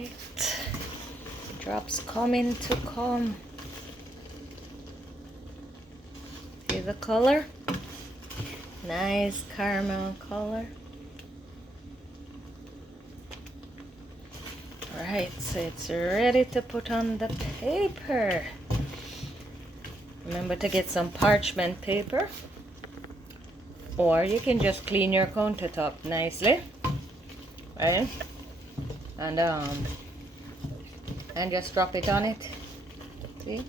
Right, drops coming to come. See the color? Nice caramel color. Alright, so it's ready to put on the paper. Remember to get some parchment paper, or you can just clean your countertop nicely, right? And just drop it on it. See?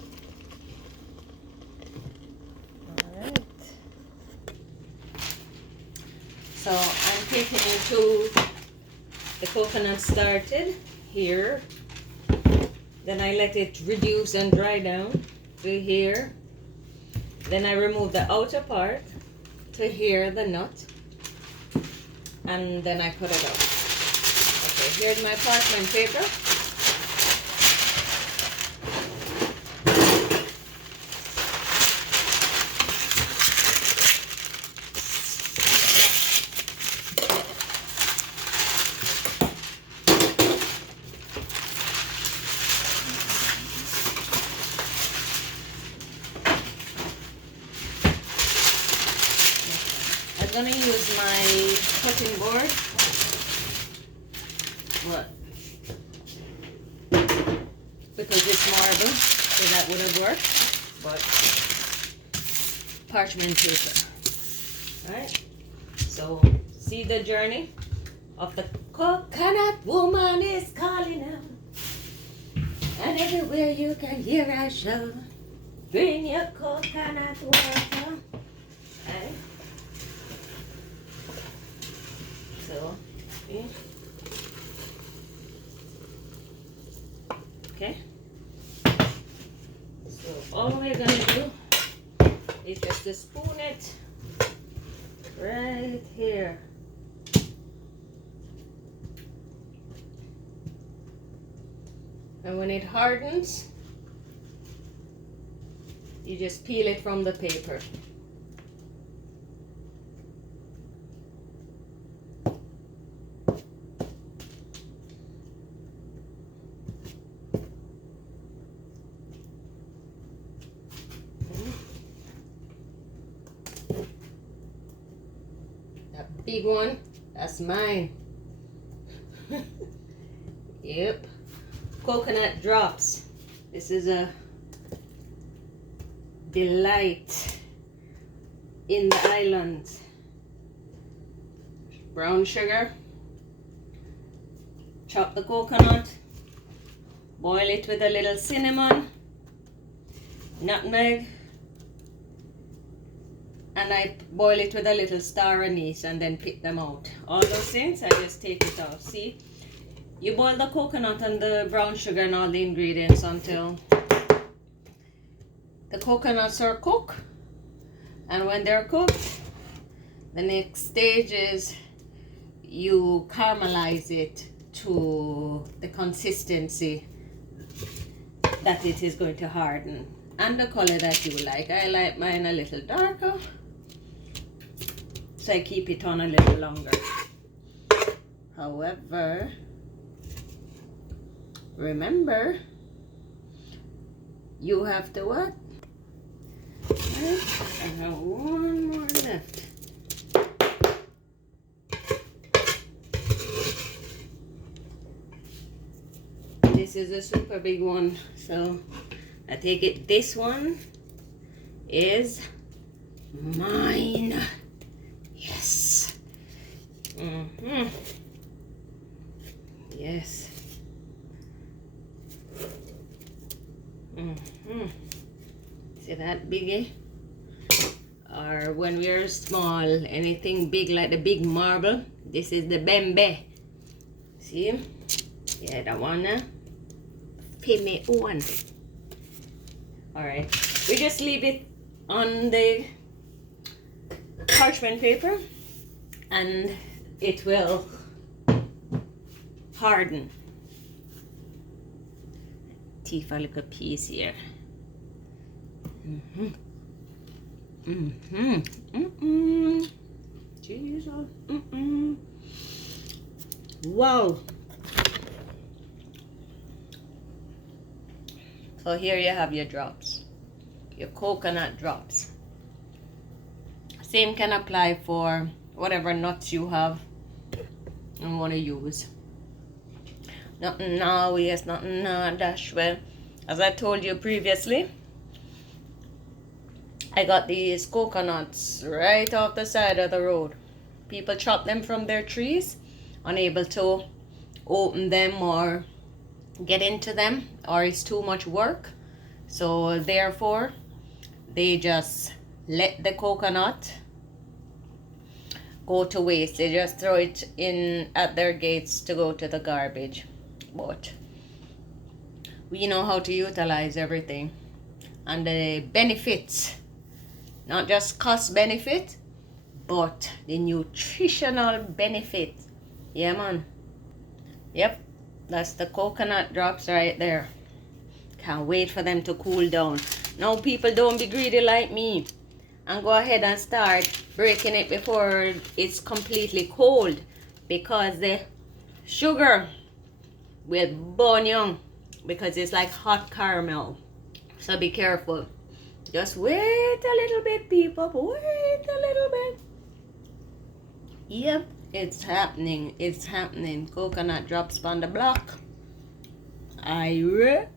Alright. So I'm taking you to the coconut started here. Then I let it reduce and dry down to here. Then I remove the outer part to here, the nut. And then I cut it out. Okay, here's my parchment paper. I'm gonna use my cutting board, but because it's marble, so that would have worked, but parchment paper. Alright, so see the journey of the coconut woman is calling out, and everywhere you can hear her shout, bring your coconut water. Right? So, see? Okay. So all we're gonna do is just to spoon it right here. And when it hardens, you just peel it from the paper. That big one, that's mine. Yep. Coconut drops. This is a delight in the islands. Brown sugar. Chop the coconut. Boil it with a little cinnamon, nutmeg, and I boil it with a little star anise and then pick them out. All those things, I just take it out. See? You boil the coconut and the brown sugar and all the ingredients until the coconuts are cooked. And when they're cooked, the next stage is you caramelize it to the consistency that it is going to harden and the color that you like. I like mine a little darker, so I keep it on a little longer. However, remember, you have to what? I have one more left. This is a super big one, so I take it this one is mine. Yes. Yes. See that biggie? Or when we're small, anything big like the big marble, this is the bembe. See? Yeah, that one. Pay me one. Alright. We just leave it on the parchment paper and it will harden. Teeth a little piece here. Jesus. Wow. So here you have your drops, your coconut drops. Same can apply for whatever nuts you have and want to use. Nothing now, yes, nothing now, dash. Well, as I told you previously, I got these coconuts right off the side of the road. People chop them from their trees, unable to open them or get into them, or it's too much work. So therefore, they just let the coconut go to waste. They just throw it in at their gates to go to the garbage. But we know how to utilize everything, and the benefits, not just cost benefit, but the nutritional benefit. Yeah, man. Yep, that's the coconut drops right there. Can't wait for them to cool down. Now people, don't be greedy like me and go ahead and start breaking it before it's completely cold, because the sugar will burn you, because it's like hot caramel. So be careful. Just wait a little bit, people. Wait a little bit. Yep, it's happening. It's happening. Coconut drops on the block. Irie.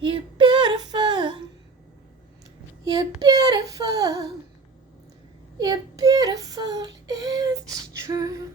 You're beautiful. You're beautiful. You're beautiful. It's true.